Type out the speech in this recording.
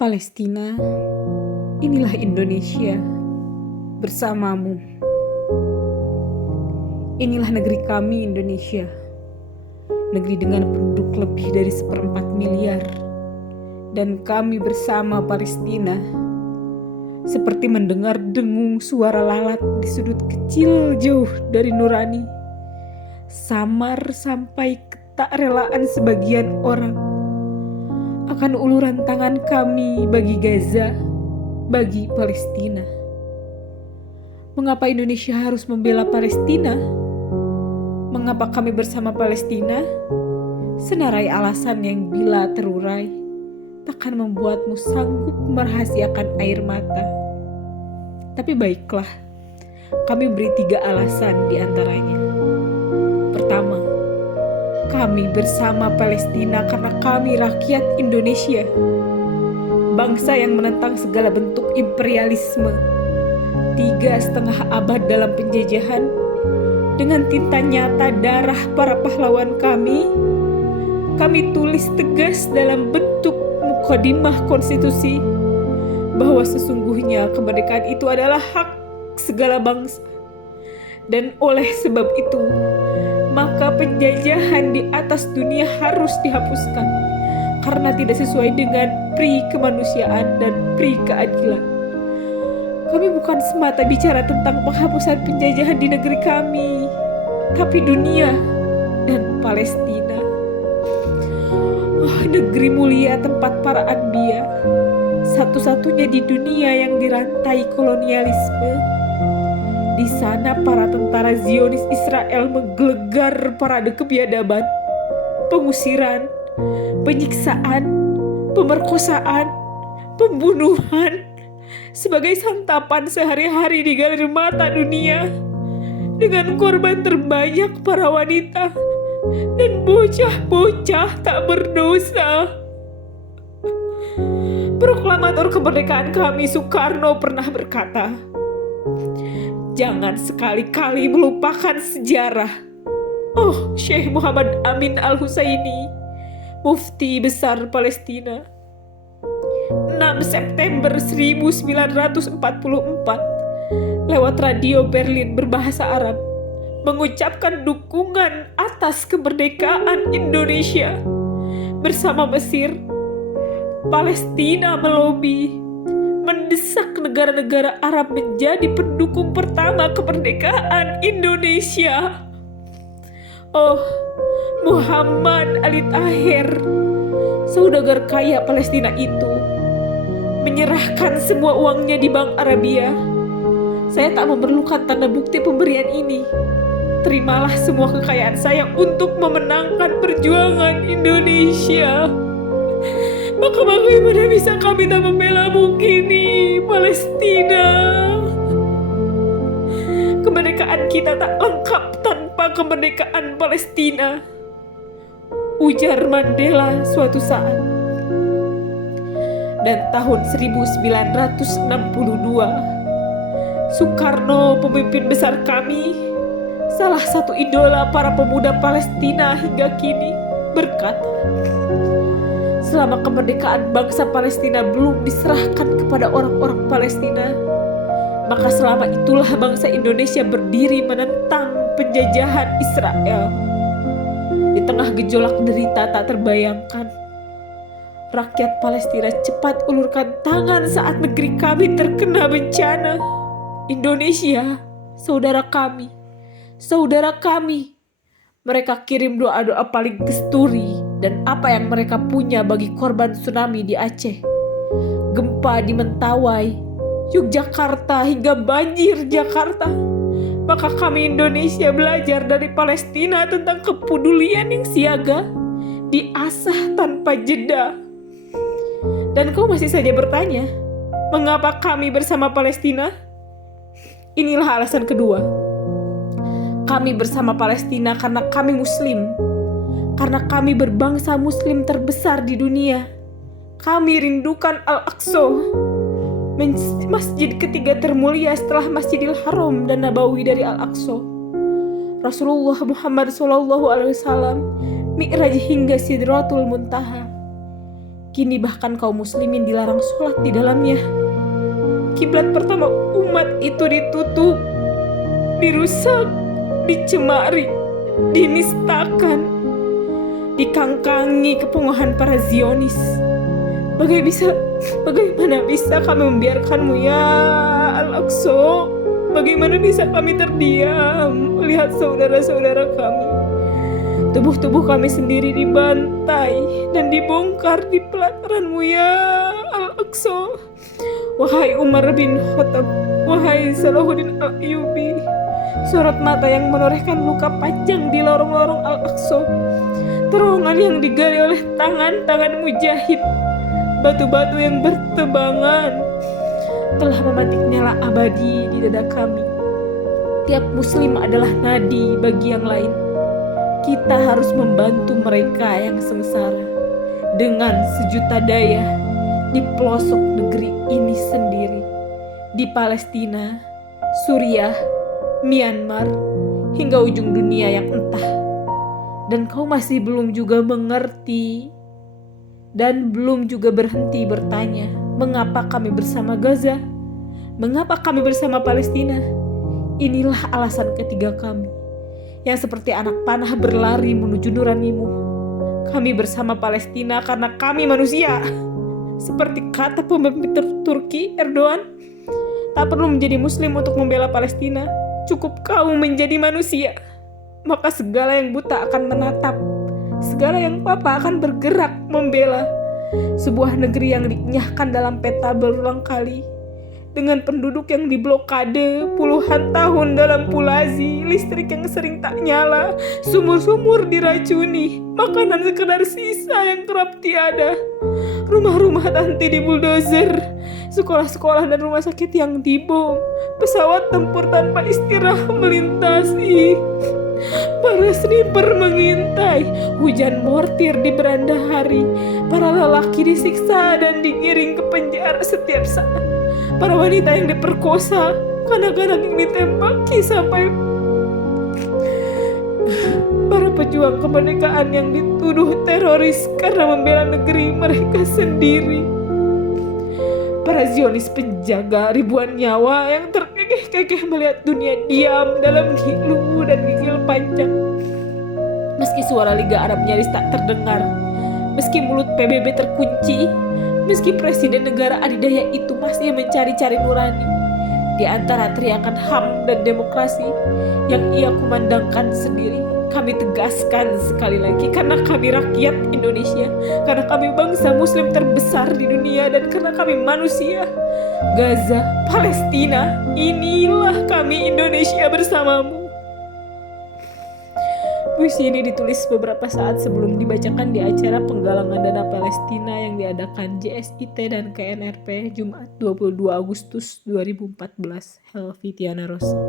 Palestina, inilah Indonesia bersamamu. Inilah negeri kami, Indonesia. Negeri dengan penduduk lebih dari 1/4 miliar. Dan kami bersama Palestina seperti mendengar dengung suara lalat di sudut kecil jauh dari nurani. Samar sampai ketakrelaan sebagian orang akan uluran tangan kami bagi Gaza, bagi Palestina. Mengapa Indonesia harus membela Palestina? Mengapa kami bersama Palestina? Senarai alasan yang bila terurai takkan membuatmu sanggup merahasiakan air mata. Tapi baiklah, kami beri 3 alasan di antaranya. Pertama, kami bersama Palestina karena kami rakyat Indonesia, bangsa yang menentang segala bentuk imperialisme. 3,5 abad dalam penjajahan, dengan tinta nyata darah para pahlawan kami tulis tegas dalam bentuk mukadimah konstitusi bahwa sesungguhnya kemerdekaan itu adalah hak segala bangsa. Dan oleh sebab itu, maka penjajahan di atas dunia harus dihapuskan karena tidak sesuai dengan pri kemanusiaan dan pri keadilan. Kami bukan semata bicara tentang penghapusan penjajahan di negeri kami, tapi dunia dan Palestina. Negeri mulia tempat para anbiya, satu-satunya di dunia yang dirantai kolonialisme. Di sana para tentara Zionis Israel menggelegar parade kebiadaban, pengusiran, penyiksaan, pemerkosaan, pembunuhan sebagai santapan sehari-hari di galeri mata dunia, dengan korban terbanyak para wanita dan bocah-bocah tak berdosa. Proklamator kemerdekaan kami Soekarno pernah berkata, "Jangan sekali-kali melupakan sejarah." Oh, Syekh Muhammad Amin Al-Husaini, Mufti Besar Palestina, 6 September 1944, lewat radio Berlin berbahasa Arab, mengucapkan dukungan atas kemerdekaan Indonesia. Bersama Mesir, Palestina melobi, mendesak negara-negara Arab menjadi pendukung pertama kemerdekaan Indonesia. Oh, Muhammad Ali Tahir, saudagar kaya Palestina itu, menyerahkan semua uangnya di Bank Arabia. Saya tak memerlukan tanda bukti pemberian ini. Terimalah semua kekayaan saya untuk memenangkan perjuangan Indonesia. Maka bagaimana bisa kami tak membela-mu kini, Palestina? Kemerdekaan kita tak lengkap tanpa kemerdekaan Palestina, ujar Mandela suatu saat. Dan tahun 1962, Soekarno, pemimpin besar kami, salah satu idola para pemuda Palestina hingga kini, berkata, selama kemerdekaan bangsa Palestina belum diserahkan kepada orang-orang Palestina, maka selama itulah bangsa Indonesia berdiri menentang penjajahan Israel. Di tengah gejolak derita tak terbayangkan, rakyat Palestina cepat ulurkan tangan saat negeri kami terkena bencana. Indonesia, saudara kami, mereka kirim doa-doa paling kesturi dan apa yang mereka punya bagi korban tsunami di Aceh, gempa di Mentawai, Yogyakarta hingga banjir Jakarta. Maka kami Indonesia belajar dari Palestina tentang kepedulian yang siaga, diasah tanpa jeda. Dan kau masih saja bertanya, mengapa kami bersama Palestina? Inilah alasan kedua. Kami bersama Palestina karena kami Muslim, karena kami berbangsa Muslim terbesar di dunia. Kami rindukan Al-Aqsa, masjid ketiga termulia setelah Masjidil Haram dan Nabawi dari Al-Aqsa. Rasulullah Muhammad SAW Mi'raj hingga Sidratul Muntaha. Kini bahkan kaum muslimin dilarang sholat di dalamnya. Kiblat pertama umat itu ditutup, dirusak, dicemari, dinistakan, dikangkangi kepunguhan para Zionis. Bagaimana bisa kami membiarkanmu ya Al-Aqsa? Bagaimana bisa kami terdiam melihat saudara-saudara kami, tubuh-tubuh kami sendiri dibantai dan dibongkar di pelataranmu ya Al-Aqsa? Wahai Umar bin Khattab, wahai Salahuddin Al-Ayyubi, sorot mata yang menorehkan luka panjang di lorong-lorong Al-Aqsa, terowongan yang digali oleh tangan-tangan mujahid, batu-batu yang bertebangan telah memantik nyala abadi di dada kami. Tiap muslim adalah nadi bagi yang lain. Kita harus membantu mereka yang sengsara dengan sejuta daya di pelosok negeri ini sendiri, di Palestina, Suriah, Myanmar, hingga ujung dunia yang entah. Dan kau masih belum juga mengerti dan belum juga berhenti bertanya, mengapa kami bersama Gaza? Mengapa kami bersama Palestina? Inilah alasan ketiga kami, yang seperti anak panah berlari menuju nuranimu. Kami bersama Palestina karena kami manusia. Seperti kata pemimpin Turki Erdogan, tak perlu menjadi muslim untuk membela Palestina, cukup kau menjadi manusia. Maka segala yang buta akan menatap, segala yang papa akan bergerak membela. Sebuah negeri yang dinyahkan dalam peta berulang kali, dengan penduduk yang diblokade puluhan tahun dalam pulazi, listrik yang sering tak nyala, sumur-sumur diracuni, makanan sekedar sisa yang kerap tiada, rumah-rumah tanti dibuldozer, sekolah-sekolah dan rumah sakit yang dibom, pesawat tempur tanpa istirahat melintasi, para sniper mengintai, hujan mortir di beranda hari, para lelaki disiksa dan digiring ke penjara setiap saat, para wanita yang diperkosa, kanak-kanak yang ditembaki, sampai para pejuang kemerdekaan yang dituduh teroris karena membela negeri mereka sendiri. Para Zionis penjaga ribuan nyawa yang terkekeh-kekeh melihat dunia diam dalam ngilu dan gigil panjang. Meski suara Liga Arab nyaris tak terdengar, meski mulut PBB terkunci, meski presiden negara adidaya itu masih mencari-cari nurani di antara teriakan HAM dan demokrasi yang ia kumandangkan sendiri, kami tegaskan sekali lagi, karena kami rakyat Indonesia, karena kami bangsa muslim terbesar di dunia, dan karena kami manusia, Gaza, Palestina, inilah kami Indonesia bersamamu. Puisi ini ditulis beberapa saat sebelum dibacakan di acara penggalangan dana Palestina yang diadakan JSIT dan KNRP Jumat 22 Agustus 2014. Helvi Tiana Rosa.